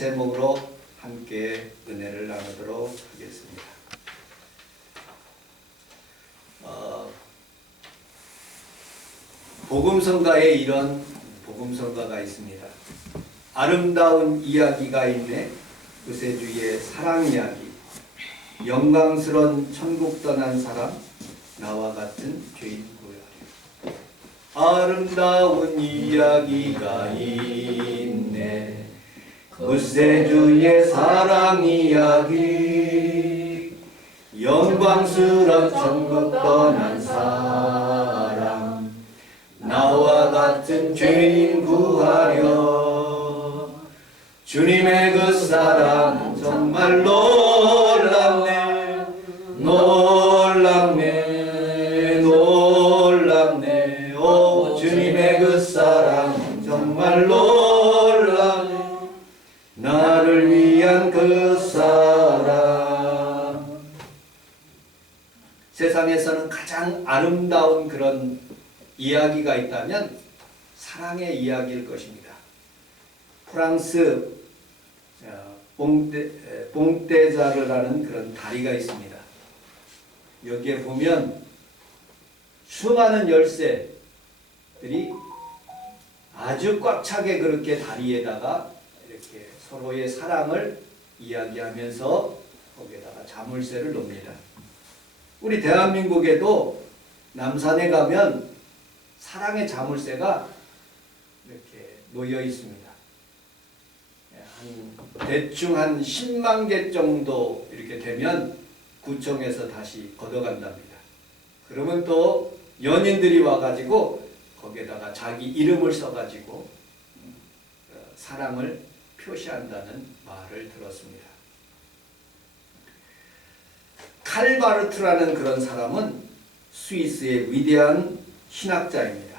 제목으로 함께 은혜를 나누도록 하겠습니다. 복음성가에 이런 복음성가가 있습니다. 아름다운 이야기가 있네. 구세주의 사랑 이야기. 영광스런 천국 떠난 사람, 나와 같은 죄인 구하려. 아름다운 이야기가 있네. 구세주의 사랑 이야기. 영광스런 천국 떠난 사람, 나와 같은 죄인 구하려. 주님의 그 사랑 정말 놀랍네. 놀랍네. 놀랍네. 오, 주님의 그 사랑 정말 놀랍네. 나를 위한 그 사랑. 세상에서는 가장 아름다운 그런 이야기가 있다면 사랑의 이야기일 것입니다. 프랑스 봉떼자르라는 그런 다리가 있습니다. 여기에 보면 수많은 열쇠들이 아주 꽉 차게 그렇게 다리에다가 이렇게 서로의 사랑을 이야기하면서 거기에다가 자물쇠를 놓습니다. 우리 대한민국에도 남산에 가면 사랑의 자물쇠가 이렇게 놓여 있습니다. 대충 한 10만 개 정도 이렇게 되면 구청에서 다시 걷어간답니다. 그러면 또 연인들이 와가지고 거기에다가 자기 이름을 써가지고 사랑을 표시한다는 말을 들었습니다. 칼바르트라는 그런 사람은 스위스의 위대한 신학자입니다.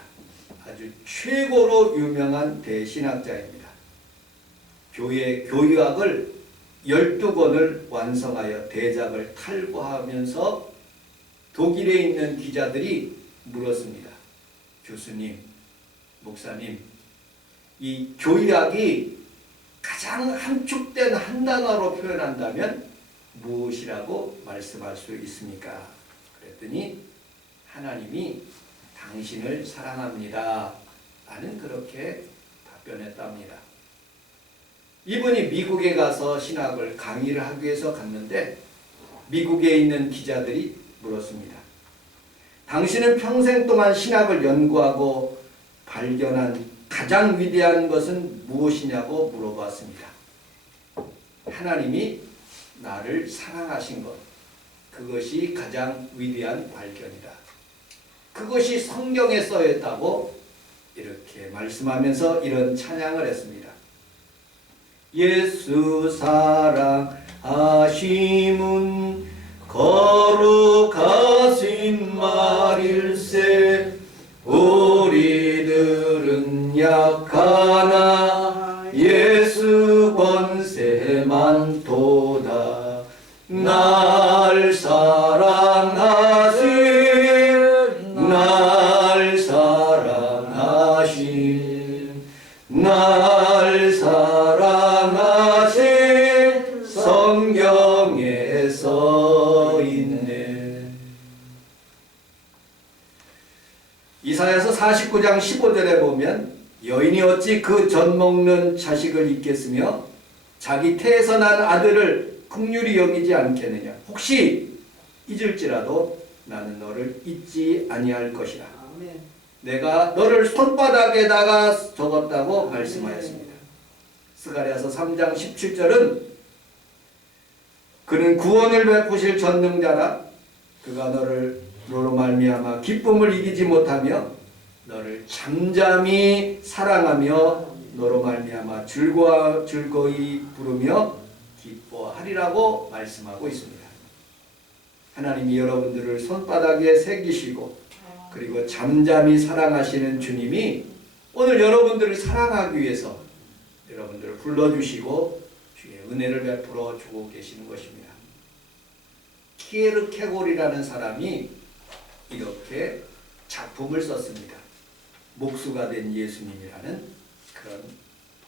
아주 최고로 유명한 대신학자입니다. 교회 교육학을 12권을 완성하여 대작을 탈고하면서 독일에 있는 기자들이 물었습니다. 교수님, 목사님, 이 교육학이 가장 함축된 한 단어로 표현한다면 무엇이라고 말씀할 수 있습니까? 그랬더니 하나님이 당신을 사랑합니다. 나는 그렇게 답변했답니다. 이분이 미국에 가서 신학을 강의를 하기 위해서 갔는데 미국에 있는 기자들이 물었습니다. 당신은 평생 동안 신학을 연구하고 발견한 가장 위대한 것은 무엇이냐고 물어봤습니다. 하나님이 나를 사랑하신 것, 그것이 가장 위대한 발견이다. 그것이 성경에 써있다고 이렇게 말씀하면서 이런 찬양을 했습니다. 예수 사랑하심은 거룩하신 말일세. 우리들은 약하나 예수 번세만 도다. 날 사랑하신, 날 사랑하신, 날 사랑하신 성경에 써 있네. 이사야서 49장 15절에 보면 여인이 어찌 그 젖 먹는 자식을 잊겠으며 자기 태에서 난 아들을 긍휼히 여기지 않겠느냐. 혹시 잊을지라도 나는 너를 잊지 아니할 것이라. 아멘. 내가 너를 손바닥에다가 적었다고 말씀하였습니다. 스가랴서 3장 17절은 그는 구원을 베푸실 전능자라. 그가 너로 말미암아 기쁨을 이기지 못하며 너를 잠잠히 사랑하며 너로 말미암아 즐거이 부르며 기뻐하리라고 말씀하고 있습니다. 하나님이 여러분들을 손바닥에 새기시고 그리고 잠잠히 사랑하시는 주님이 오늘 여러분들을 사랑하기 위해서 여러분들을 불러주시고 주의 은혜를 베풀어 주고 계시는 것입니다. 키에르케골이라는 사람이 이렇게 작품을 썼습니다. 목수가 된 예수님이라는 그런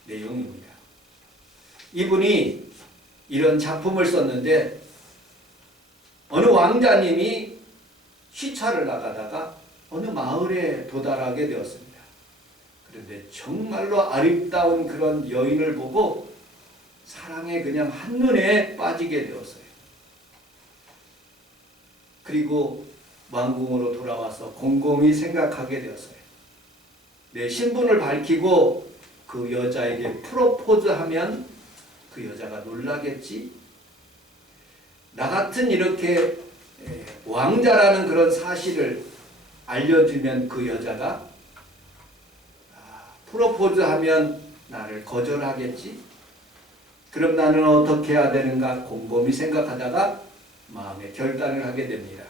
내용입니다. 이분이 이런 작품을 썼는데 어느 왕자님이 시차를 나가다가 어느 마을에 도달하게 되었습니다. 그런데 정말로 아름다운 그런 여인을 보고 사랑에 그냥 한눈에 빠지게 되었어요. 그리고 왕궁으로 돌아와서 곰곰이 생각하게 되었어요. 내 신분을 밝히고 그 여자에게 프로포즈하면 그 여자가 놀라겠지? 나 같은 이렇게 왕자라는 그런 사실을 알려주면 그 여자가 프로포즈하면 나를 거절하겠지? 그럼 나는 어떻게 해야 되는가 곰곰이 생각하다가 마음에 결단을 하게 됩니다.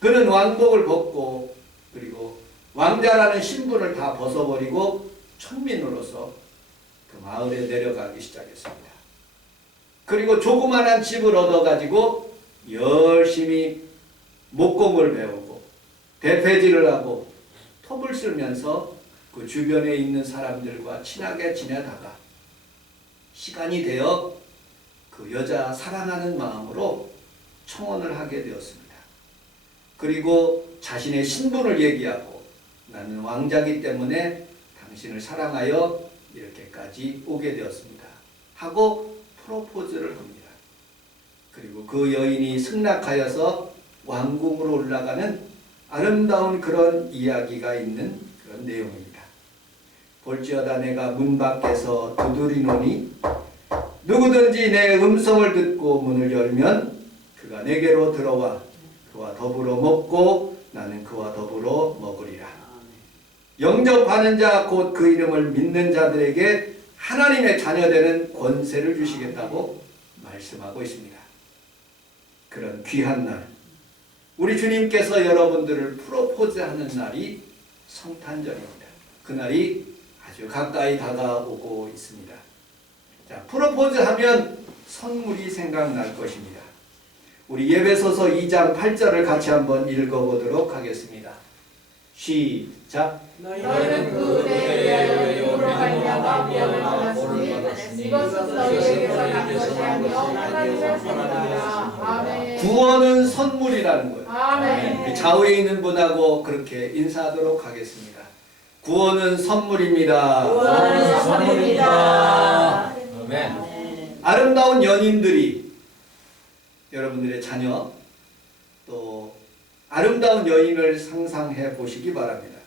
그는 왕복을 벗고 그리고 왕자라는 신분을 다 벗어버리고 천민으로서 그 마을에 내려가기 시작했습니다. 그리고 조그만한 집을 얻어가지고 열심히 목공을 배우고 대패질을 하고 톱을 쓸면서 그 주변에 있는 사람들과 친하게 지내다가 시간이 되어 그 여자 사랑하는 마음으로 청혼을 하게 되었습니다. 그리고 자신의 신분을 얘기하고 나는 왕자기 때문에 당신을 사랑하여 이렇게까지 오게 되었습니다. 하고 프로포즈를 합니다. 그리고 그 여인이 승낙하여서 왕궁으로 올라가는 아름다운 그런 이야기가 있는 그런 내용입니다. 볼지어다 내가 문 밖에서 두드리노니 누구든지 내 음성을 듣고 문을 열면 그가 내게로 들어와 그와 더불어 먹고 나는 그와 더불어 먹으리라. 영접하는 자 곧 그 이름을 믿는 자들에게 하나님의 자녀되는 권세를 주시겠다고 말씀하고 있습니다. 그런 귀한 날 우리 주님께서 여러분들을 프로포즈하는 날이 성탄절입니다. 그날이 아주 가까이 다가오고 있습니다. 자, 프로포즈하면 선물이 생각날 것입니다. 우리 예배소서 2장 8절을 같이 한번 읽어보도록 하겠습니다. 시작. 너희는 그 은혜에 대하여 믿음으로 말미암아 구원을 받았으니 이것은 너희에게서 난 것이 아니요 하나님의 선물이라. 아멘. 구원은 선물이라는 거예요. 아멘. 좌우에 있는 분하고 그렇게 인사하도록 하겠습니다. 구원은 선물입니다. 구원은 선물입니다. 아멘. 아름다운 연인들이 여러분들의 자녀 또 아름다운 여인을 상상해 보시기 바랍니다.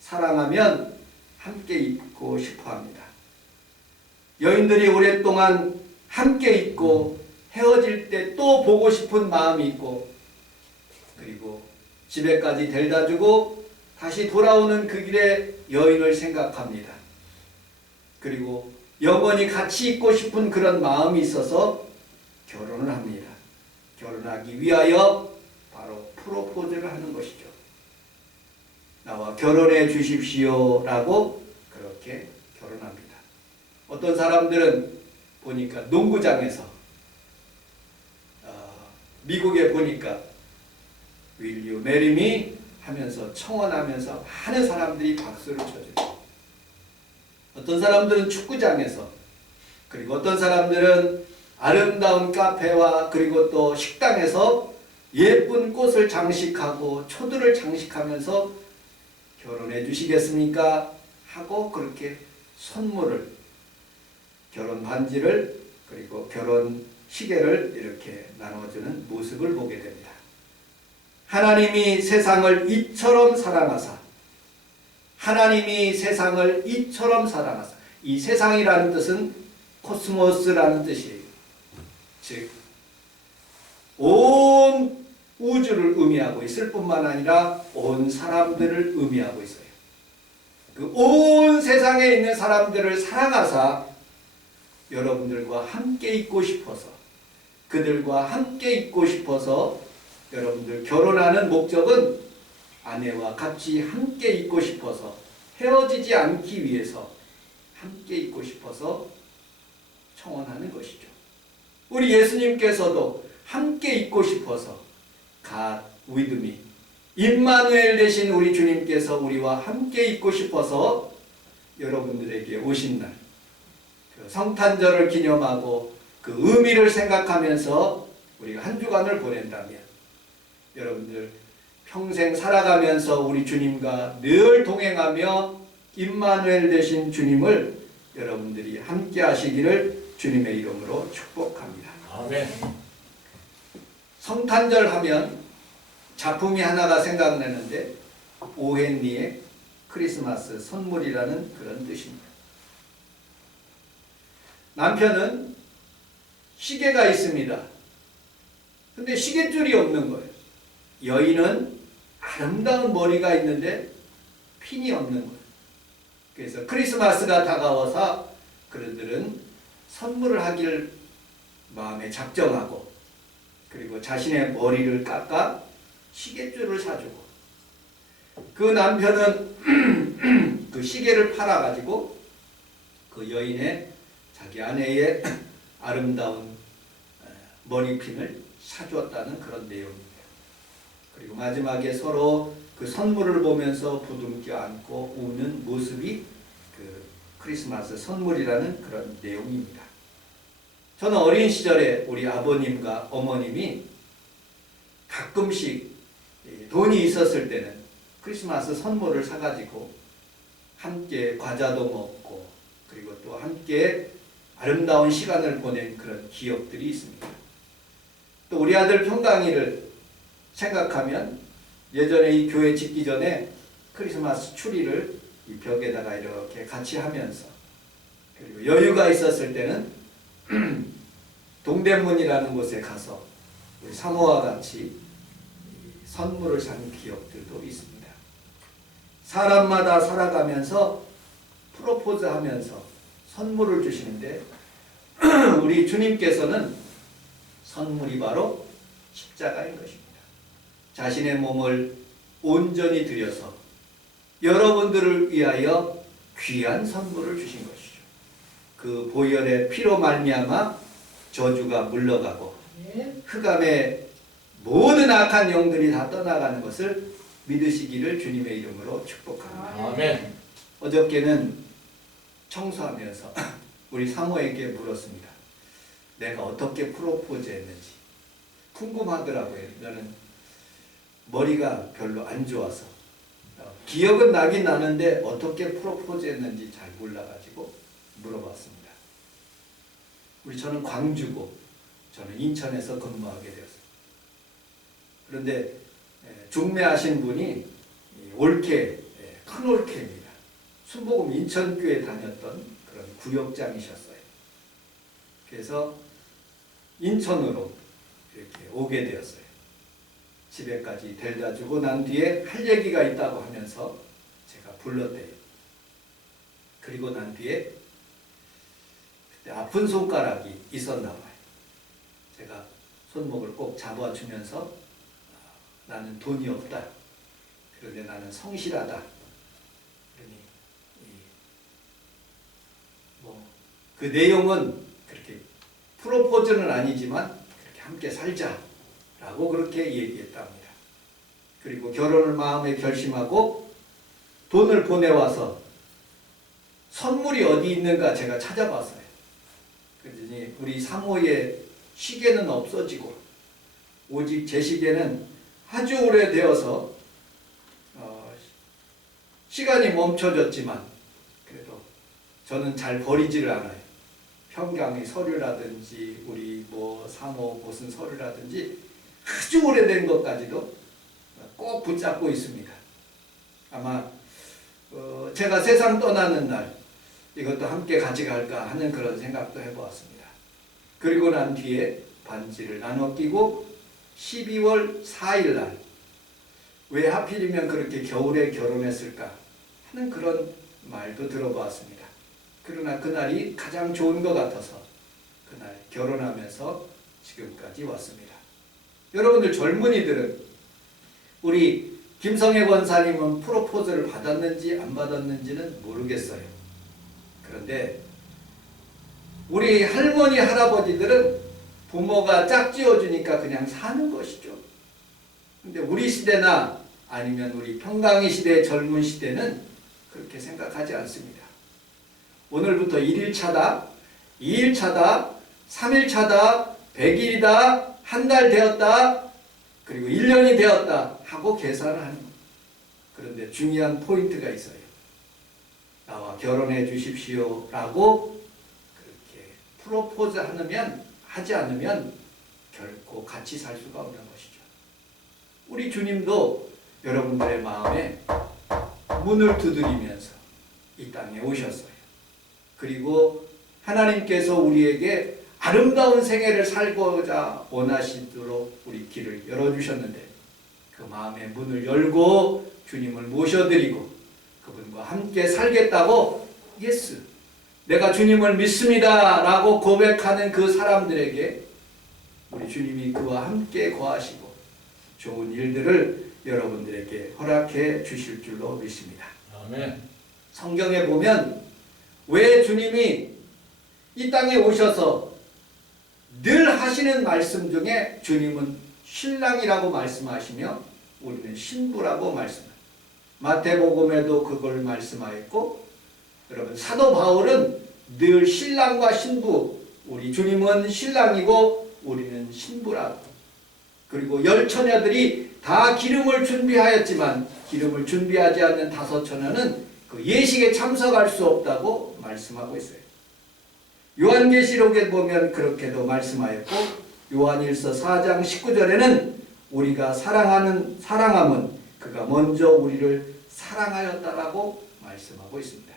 사랑하면 함께 있고 싶어 합니다. 여인들이 오랫동안 함께 있고 헤어질 때 또 보고 싶은 마음이 있고 그리고 집에까지 데려다 주고 다시 돌아오는 그 길에 여인을 생각합니다. 그리고 영원히 같이 있고 싶은 그런 마음이 있어서 결혼을 합니다. 결혼하기 위하여 바로 프로포즈를 하는 것이죠. 나와 결혼해 주십시오 라고 그렇게 결혼합니다. 어떤 사람들은 보니까 농구장에서 미국에 보니까 Will you marry me? 하면서 청혼하면서 많은 사람들이 박수를 쳐줘요. 어떤 사람들은 축구장에서 그리고 어떤 사람들은 아름다운 카페와 그리고 또 식당에서 예쁜 꽃을 장식하고 초들을 장식하면서 결혼해 주시겠습니까? 하고 그렇게 선물을 결혼 반지를 그리고 결혼 시계를 이렇게 나눠주는 모습을 보게 됩니다. 하나님이 세상을 이처럼 사랑하사 하나님이 세상을 이처럼 사랑하사 이 세상이라는 뜻은 코스모스라는 뜻이에요. 즉 온 우주를 의미하고 있을 뿐만 아니라 온 사람들을 의미하고 있어요. 그 온 세상에 있는 사람들을 사랑하사 여러분들과 함께 있고 싶어서 그들과 함께 있고 싶어서 여러분들 결혼하는 목적은 아내와 같이 함께 있고 싶어서 헤어지지 않기 위해서 함께 있고 싶어서 청혼하는 것이죠. 우리 예수님께서도 함께 있고 싶어서 God with me 임마누엘 되신 우리 주님께서 우리와 함께 있고 싶어서 여러분들에게 오신 날 그 성탄절을 기념하고 그 의미를 생각하면서 우리가 한 주간을 보낸다면 여러분들 평생 살아가면서 우리 주님과 늘 동행하며 임마누엘 되신 주님을 여러분들이 함께 하시기를 주님의 이름으로 축복합니다. 아멘. 성탄절 하면 작품이 하나가 생각나는데 오헨리의 크리스마스 선물이라는 그런 뜻입니다. 남편은 시계가 있습니다. 근데 시계줄이 없는 거예요. 여인은 아름다운 머리가 있는데 핀이 없는 거예요. 그래서 크리스마스가 다가와서 그들은 선물을 하길 마음에 작정하고 그리고 자신의 머리를 깎아 시계줄을 사주고 그 남편은 그 시계를 팔아가지고 그 여인의 자기 아내의 아름다운 머리핀을 사주었다는 그런 내용입니다. 그리고 마지막에 서로 그 선물을 보면서 부둥켜 안고 우는 모습이 그 크리스마스 선물이라는 그런 내용입니다. 저는 어린 시절에 우리 아버님과 어머님이 가끔씩 돈이 있었을 때는 크리스마스 선물을 사가지고 함께 과자도 먹고 그리고 또 함께 아름다운 시간을 보낸 그런 기억들이 있습니다. 또 우리 아들 평강이를 생각하면 예전에 이 교회 짓기 전에 크리스마스 추리를 이 벽에다가 이렇게 같이 하면서 그리고 여유가 있었을 때는 동대문이라는 곳에 가서 우리 사모와 같이 선물을 산 기억들도 있습니다. 사람마다 살아가면서 프로포즈 하면서 선물을 주시는데 우리 주님께서는 선물이 바로 십자가인 것입니다. 자신의 몸을 온전히 들여서 여러분들을 위하여 귀한 선물을 주신 것이죠. 그 보혈의 피로 말미암아 저주가 물러가고 흑암의 모든 악한 영들이 다 떠나가는 것을 믿으시기를 주님의 이름으로 축복합니다. 아멘. 어저께는 청소하면서 우리 사모에게 물었습니다. 내가 어떻게 프로포즈 했는지 궁금하더라고요. 저는 머리가 별로 안 좋아서 기억은 나긴 나는데 어떻게 프로포즈 했는지 잘 몰라가지고 물어봤습니다. 저는 광주고 저는 인천에서 근무하게 되었습니다. 그런데 중매하신 분이 올케, 큰 올케입니다. 순복음 인천교회 다녔던 그런 구역장이셨어요. 그래서 인천으로 이렇게 오게 되었어요. 집에까지 데려다 주고 난 뒤에 할 얘기가 있다고 하면서 제가 불렀대요. 그리고 난 뒤에 그때 아픈 손가락이 있었나 봐요. 제가 손목을 꼭 잡아주면서 나는 돈이 없다. 그런데 나는 성실하다. 그러니 그 내용은 그렇게 프로포즈는 아니지만 그렇게 함께 살자라고 그렇게 얘기했답니다. 그리고 결혼을 마음에 결심하고 돈을 보내와서 선물이 어디 있는가 제가 찾아봤어요. 그랬더니 우리 사모의 시계는 없어지고 오직 제 시계는 아주 오래되어서 시간이 멈춰졌지만 그래도 저는 잘 버리지를 않아요. 평강의 서류라든지 우리 사모 무슨 서류라든지 아주 오래된 것까지도 꼭 붙잡고 있습니다. 아마 제가 세상 떠나는 날 이것도 함께 가져갈까 하는 그런 생각도 해보았습니다. 그리고 난 뒤에 반지를 나눠 끼고 12월 4일 날 왜 하필이면 그렇게 겨울에 결혼했을까 하는 그런 말도 들어보았습니다. 그러나 그날이 가장 좋은 것 같아서 그날 결혼하면서 지금까지 왔습니다. 여러분들 젊은이들은 우리 김성애 권사님은 프로포즈를 받았는지 안 받았는지는 모르겠어요. 그런데 우리 할머니 할아버지들은 부모가 짝지어주니까 그냥 사는 것이죠. 근데 우리 시대나 아니면 우리 평강의 시대의 젊은 시대는 그렇게 생각하지 않습니다. 오늘부터 1일차다. 2일차다, 3일차다, 100일이다, 한 달 되었다, 그리고 1년이 되었다 하고 계산을 하는 거예요. 그런데 중요한 포인트가 있어요. 나와 결혼해 주십시오 라고 그렇게 프로포즈 하지 않으면 결코 같이 살 수가 없는 것이죠. 우리 주님도 여러분들의 마음에 문을 두드리면서 이 땅에 오셨어요. 그리고 하나님께서 우리에게 아름다운 생애를 살고자 원하시도록 우리 길을 열어주셨는데 그 마음의 문을 열고 주님을 모셔드리고 그분과 함께 살겠다고 예스, 내가 주님을 믿습니다 라고 고백하는 그 사람들에게 우리 주님이 그와 함께 거하시고 좋은 일들을 여러분들에게 허락해 주실 줄로 믿습니다. 아멘. 성경에 보면 왜 주님이 이 땅에 오셔서 늘 하시는 말씀 중에 주님은 신랑이라고 말씀하시며 우리는 신부라고 말씀합니다. 마태복음에도 그걸 말씀하였고, 여러분 사도 바울은 늘 신랑과 신부, 우리 주님은 신랑이고 우리는 신부라고. 그리고 10처녀들이 다 기름을 준비하였지만 기름을 준비하지 않는 5처녀는 그 예식에 참석할 수 없다고 말씀하고 있어요. 요한계시록에 보면 그렇게도 말씀하였고, 요한일서 4장 19절에는 우리가 사랑함은 그가 먼저 우리를 사랑하였다라고 말씀하고 있습니다.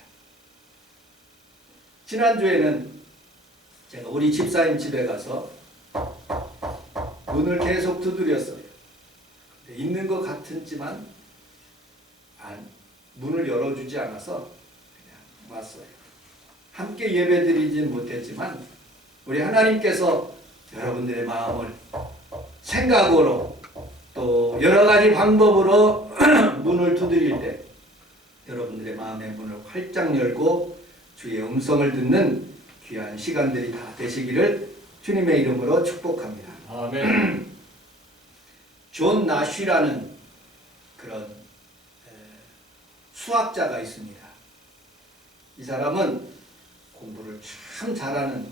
지난주에는 제가 우리 집사님 집에 가서 문을 계속 두드렸어요. 있는 것 같았지만 문을 열어주지 않아서 그냥 왔어요. 함께 예배드리진 못했지만 우리 하나님께서 여러분들의 마음을 생각으로 또 여러 가지 방법으로 문을 두드릴 때 여러분들의 마음의 문을 활짝 열고 주의 음성을 듣는 귀한 시간들이 다 되시기를 주님의 이름으로 축복합니다. 아멘. 존 나쉬라는 그런 수학자가 있습니다. 이 사람은 공부를 참 잘하는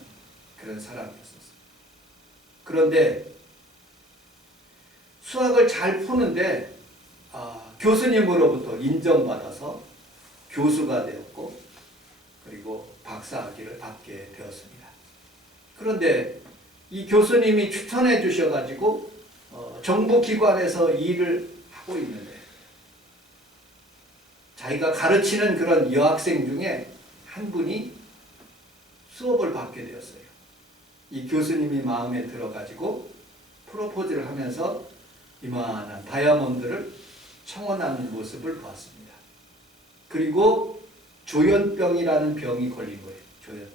그런 사람이었어요. 그런데 수학을 잘 푸는데 교수님으로부터 인정받아서 교수가 되었고 그리고 박사학위를 받게 되었습니다. 그런데 이 교수님이 추천해 주셔가지고 정부 기관에서 일을 하고 있는데 자기가 가르치는 그런 여학생 중에 한 분이 수업을 받게 되었어요. 이 교수님이 마음에 들어가지고 프로포즈를 하면서 이만한 다이아몬드를 청혼하는 모습을 보았습니다. 그리고 조현병이라는 병이 걸린 거예요. 조현병.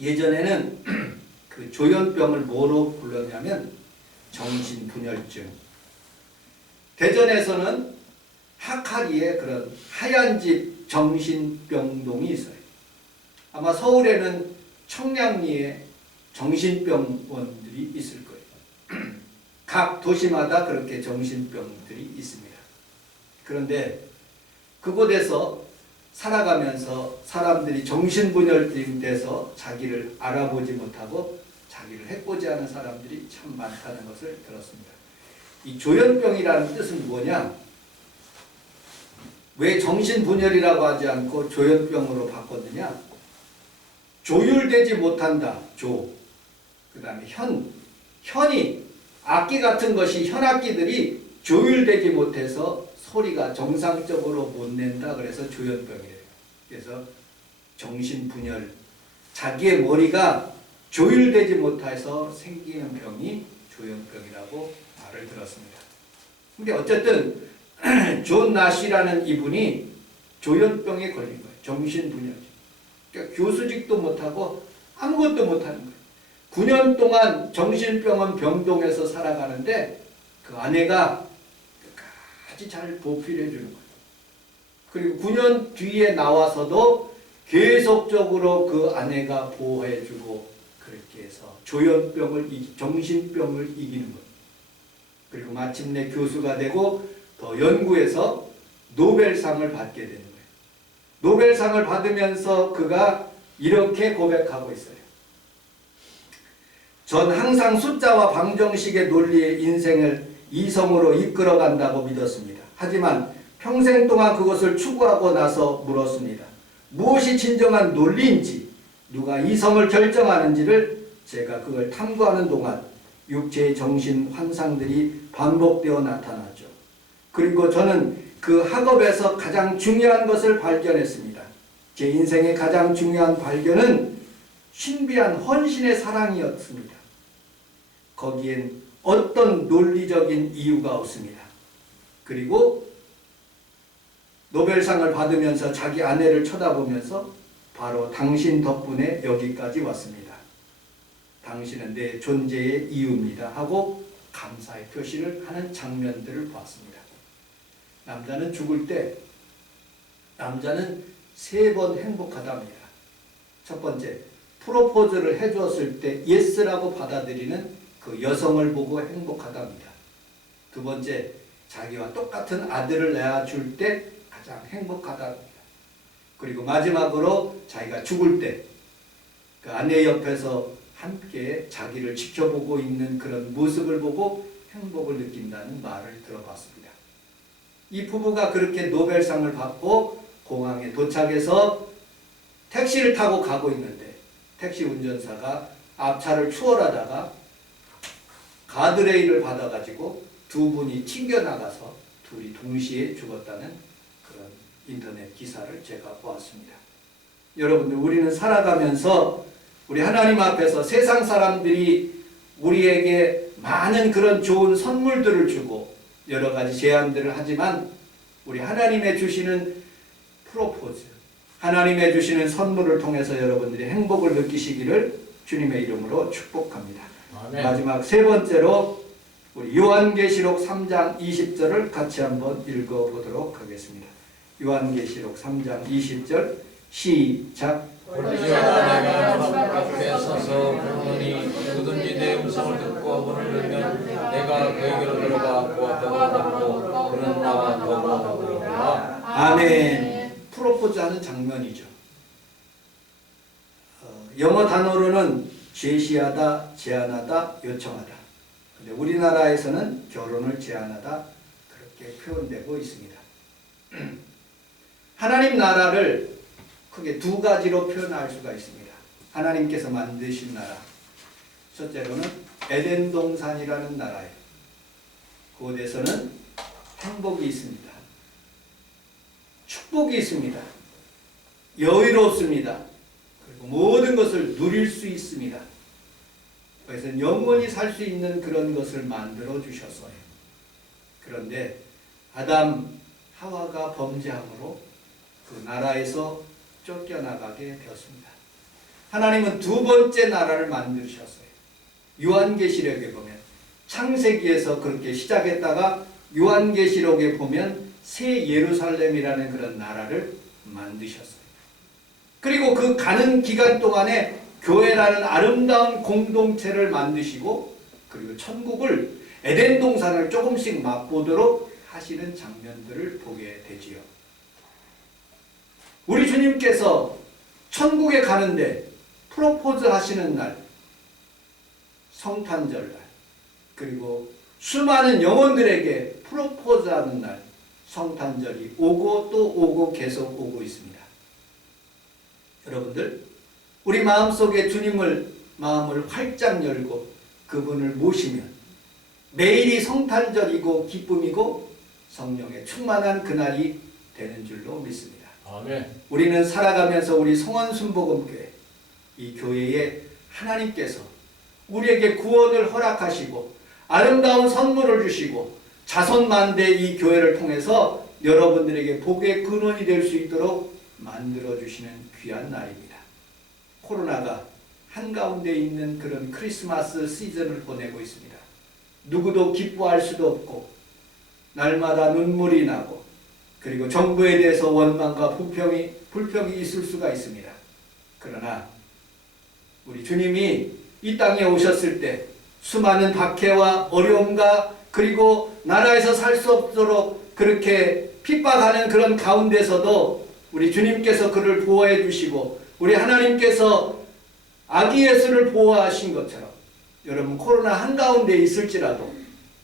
예전에는 그 조현병을 뭐로 불렀냐면 정신분열증. 대전에서는 하카리에 그런 하얀 집 정신병동이 있어요. 아마 서울에는 청량리에 정신병원들이 있을 거예요. 각 도시마다 그렇게 정신병들이 있습니다. 그런데 그곳에서 살아가면서 사람들이 정신분열증 돼서 자기를 알아보지 못하고 자기를 해보지 않은 사람들이 참 많다는 것을 들었습니다. 이 조현병이라는 뜻은 뭐냐? 왜 정신분열이라고 하지 않고 조현병으로 바꿨느냐? 조율되지 못한다. 그 다음에 현이 악기 같은 것이 현악기들이 조율되지 못해서 소리가 정상적으로 못 낸다. 그래서 조현병이에요. 그래서 정신분열, 자기의 머리가 조율되지 못해서 생기는 병이 조현병이라고 말을 들었습니다. 근데 어쨌든 존 나쉬라는 이분이 조현병에 걸린 거예요. 정신분열. 그러니까 교수직도 못하고 아무것도 못하는 거예요. 9년 동안 정신병원 병동에서 살아가는데 그 아내가 끝까지 잘 보필해 주는 거예요. 그리고 9년 뒤에 나와서도 계속적으로 그 아내가 보호해 주고 그렇게 해서 정신병을 이기는 거예요. 그리고 마침내 교수가 되고 더 연구해서 노벨상을 받게 되는 거예요. 노벨상을 받으면서 그가 이렇게 고백하고 있어요. 전 항상 숫자와 방정식의 논리의 인생을 이성으로 이끌어간다고 믿었습니다. 하지만 평생 동안 그것을 추구하고 나서 물었습니다. 무엇이 진정한 논리인지, 누가 이성을 결정하는지를 제가 그걸 탐구하는 동안 육체의 정신 환상들이 반복되어 나타났죠. 그리고 저는 그 학업에서 가장 중요한 것을 발견했습니다. 제 인생의 가장 중요한 발견은 신비한 헌신의 사랑이었습니다. 거기엔 어떤 논리적인 이유가 없습니다. 그리고 노벨상을 받으면서 자기 아내를 쳐다보면서 바로 당신 덕분에 여기까지 왔습니다. 당신은 내 존재의 이유입니다 하고 감사의 표시를 하는 장면들을 봤습니다. 남자는 죽을 때 남자는 3번 행복하답니다. 첫 번째, 프로포즈를 해주었을 때 예스라고 받아들이는 그 여성을 보고 행복하답니다. 두 번째, 자기와 똑같은 아들을 낳아줄 때 가장 행복하답니다. 그리고 마지막으로 자기가 죽을 때 그 아내 옆에서 함께 자기를 지켜보고 있는 그런 모습을 보고 행복을 느낀다는 말을 들어봤습니다. 이 부부가 그렇게 노벨상을 받고 공항에 도착해서 택시를 타고 가고 있는데 택시 운전사가 앞차를 추월하다가 가드레일을 받아가지고 두 분이 튕겨나가서 둘이 동시에 죽었다는 그런 인터넷 기사를 제가 보았습니다. 여러분들, 우리는 살아가면서 우리 하나님 앞에서 세상 사람들이 우리에게 많은 그런 좋은 선물들을 주고 여러 가지 제안들을 하지만 우리 하나님의 주시는 프로포즈, 하나님의 주시는 선물을 통해서 여러분들이 행복을 느끼시기를 주님의 이름으로 축복합니다. 아멘. 마지막 3번째로 우리 요한계시록 3장 20절을 같이 한번 읽어보도록 하겠습니다. 요한계시록 3장 20절 시작. 볼지어다 내가 앞에 서서 부르노니 누구든지 내 음성을 듣고 문을 열면 내가 그에게로 들어가 보았다고 하고 그는 나와 더불어노라. 아멘. 프로포즈하는 장면이죠. 영어 단어로는 제시하다, 제안하다, 요청하다. 근데 우리나라에서는 결혼을 제안하다 그렇게 표현되고 있습니다. 하나님 나라를 크게 2가지로 표현할 수가 있습니다. 하나님께서 만드신 나라. 첫째로는 에덴 동산이라는 나라예요. 그곳에서는 행복이 있습니다. 축복이 있습니다. 여유롭습니다. 그리고 모든 것을 누릴 수 있습니다. 그래서 영원히 살 수 있는 그런 것을 만들어 주셨어요. 그런데 아담, 하와가 범죄함으로 그 나라에서 쫓겨나가게 되었습니다. 하나님은 2번째 나라를 만드셨어요. 요한계시록에 보면 창세기에서 그렇게 시작했다가 요한계시록에 보면 새 예루살렘이라는 그런 나라를 만드셨어요. 그리고 그 가는 기간 동안에 교회라는 아름다운 공동체를 만드시고 그리고 천국을 에덴 동산을 조금씩 맛보도록 하시는 장면들을 보게 되지요. 우리 주님께서 천국에 가는데 프로포즈 하시는 날, 성탄절 날, 그리고 수많은 영혼들에게 프로포즈 하는 날, 성탄절이 오고 또 오고 계속 오고 있습니다. 여러분들, 우리 마음속에 주님을 마음을 활짝 열고 그분을 모시면 매일이 성탄절이고 기쁨이고 성령의 충만한 그날이 되는 줄로 믿습니다. 아멘. 우리는 살아가면서 우리 성원순복음교회 이 교회에 하나님께서 우리에게 구원을 허락하시고 아름다운 선물을 주시고 자손만대 이 교회를 통해서 여러분들에게 복의 근원이 될 수 있도록 만들어주시는 귀한 날입니다. 코로나가 한가운데 있는 그런 크리스마스 시즌을 보내고 있습니다. 누구도 기뻐할 수도 없고 날마다 눈물이 나고 그리고 정부에 대해서 원망과 불평이 있을 수가 있습니다. 그러나 우리 주님이 이 땅에 오셨을 때 수많은 박해와 어려움과 그리고 나라에서 살 수 없도록 그렇게 핍박하는 그런 가운데서도 우리 주님께서 그를 보호해 주시고 우리 하나님께서 아기 예수를 보호하신 것처럼 여러분 코로나 한가운데 있을지라도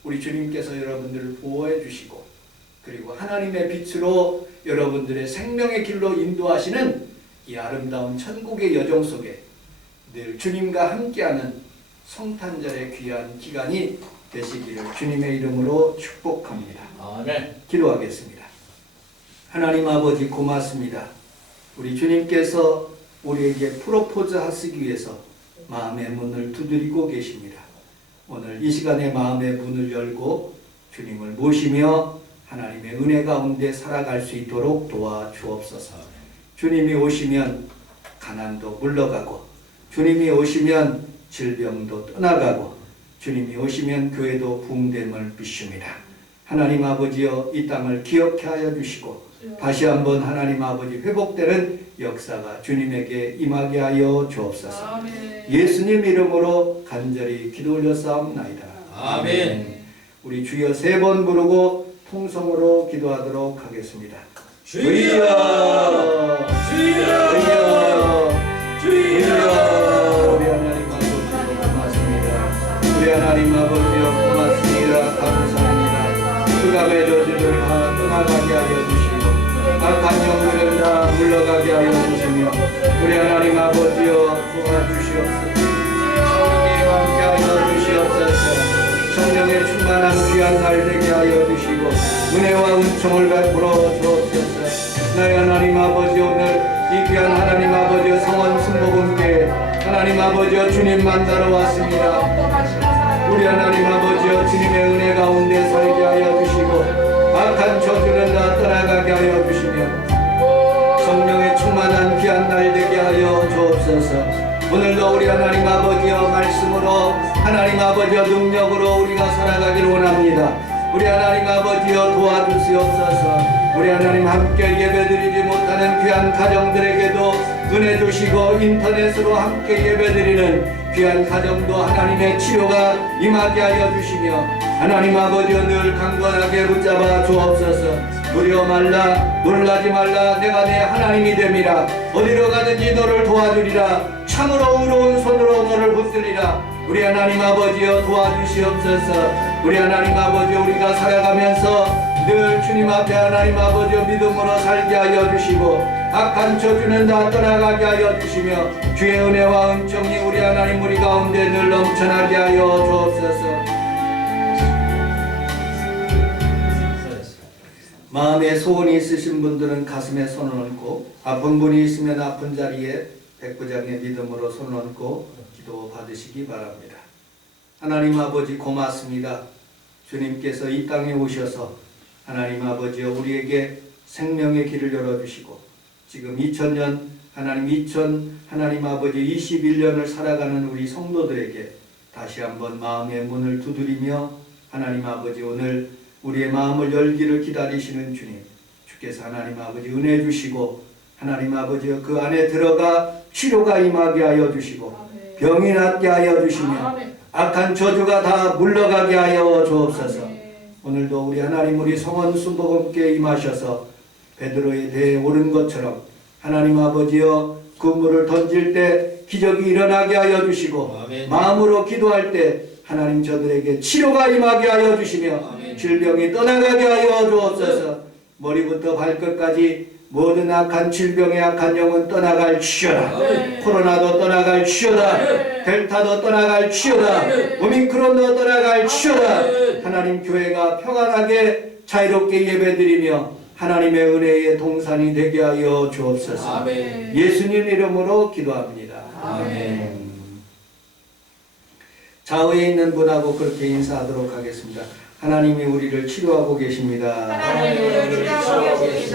우리 주님께서 여러분들을 보호해 주시고 그리고 하나님의 빛으로 여러분들의 생명의 길로 인도하시는 이 아름다운 천국의 여정 속에 늘 주님과 함께하는 성탄절의 귀한 기간이 되시기를 주님의 이름으로 축복합니다. 아멘. 기도하겠습니다. 하나님 아버지 고맙습니다. 우리 주님께서 우리에게 프로포즈 하시기 위해서 마음의 문을 두드리고 계십니다. 오늘 이 시간에 마음의 문을 열고 주님을 모시며 하나님의 은혜 가운데 살아갈 수 있도록 도와주옵소서. 주님이 오시면 가난도 물러가고 주님이 오시면 질병도 떠나가고 주님이 오시면 교회도 부흥됨을 믿습니다. 하나님 아버지여 이 땅을 기억해 하여 주시고 다시 한번 하나님 아버지 회복되는 역사가 주님에게 임하게 하여 주옵소서. 아멘. 예수님 이름으로 간절히 기도 올려싸움나이다. 아멘. 우리 주여 3번 부르고 통성으로 기도하도록 하겠습니다. 주여, 주여, 주여, 주여, 주여. 우리 하나님 아버지여 고맙습니다. 우리 하나님 아버지여 고맙습니다. 감사합니다. 흑암의 저주를 다 떠나가게 하여 주시고 악한 영들을 다 물러가게 하여 주시며 우리 하나님 아버지여 도와주시옵소서. 성령님 함께하여 주시옵소서. 성령의 충만한 귀한 날 되게 하여 주시고 은혜와 은총을 베풀어 주옵소서. 나의 하나님 아버지 오늘 이 귀한 하나님 아버지의 성원 순복음교회 하나님 아버지여 주님 만나러 왔습니다. 우리 하나님 아버지여 주님의 은혜 가운데 살게 하여 주시고 악한 저주는 다 떠나가게 하여 주시며 성령의 충만한 귀한 날 되게 하여 주옵소서. 오늘도 우리 하나님 아버지여 말씀으로 하나님 아버지여 능력으로 우리가 살아가기를 원합니다. 우리 하나님 아버지여 도와주시옵소서. 우리 하나님 함께 예배드리지 못하는 귀한 가정들에게도 은혜 주시고 인터넷으로 함께 예배드리는 귀한 가정도 하나님의 치료가 임하게 하여 주시며 하나님 아버지여 늘 강건하게 붙잡아 주옵소서. 두려워 말라 놀라지 말라 내가 내 하나님이 됨이라. 어디로 가든지 너를 도와주리라. 참으로 의로운 손으로 너를 붙들리라. 우리 하나님 아버지여 도와주시옵소서. 우리 하나님 아버지 우리가 살아가면서 늘 주님 앞에 하나님 아버지여 믿음으로 살게 하여 주시고 악한 저주는 다 떠나가게 하여 주시며 주의 은혜와 은총이 우리 하나님 우리 가운데 늘 넘쳐나게 하여 주옵소서. 마음에 소원이 있으신 분들은 가슴에 손을 얹고 아픈 분이 있으면 아픈 자리에 백부장의 믿음으로 손을 얹고 기도 받으시기 바랍니다. 하나님 아버지 고맙습니다. 주님께서 이 땅에 오셔서 하나님 아버지여 우리에게 생명의 길을 열어주시고 지금 2000년 하나님 아버지 21년을 살아가는 우리 성도들에게 다시 한번 마음의 문을 두드리며 하나님 아버지 오늘 우리의 마음을 열기를 기다리시는 주님 주께서 하나님 아버지 은혜 주시고 하나님 아버지여 그 안에 들어가 치료가 임하게 하여 주시고 병이 낫게 하여 주시며 악한 저주가 다 물러가게 하여 주옵소서. 오늘도 우리 하나님 우리 성원 순복음께 임하셔서 베드로의 배에 오른 것처럼 하나님 아버지여 그 물을 던질 때 기적이 일어나게 하여 주시고 아멘. 마음으로 기도할 때 하나님 저들에게 치료가 임하게 하여 주시며 아멘. 질병이 떠나가게 하여 주옵소서. 머리부터 발끝까지 모든 악한 질병의 악한 영은 떠나갈 치여다. 아멘. 코로나도 떠나갈 치여다. 델타도 떠나갈 치여다. 오미크론도 떠나갈 치여다. 하나님 교회가 평안하게 자유롭게 예배드리며 하나님의 은혜의 동산이 되게 하여 주옵소서. 아멘. 예수님 이름으로 기도합니다. 아멘. 좌우에 있는 분하고 그렇게 인사하도록 하겠습니다. 하나님이 우리를 치료하고 계십니다. 하나님이 우리를 치료하고 계십니다.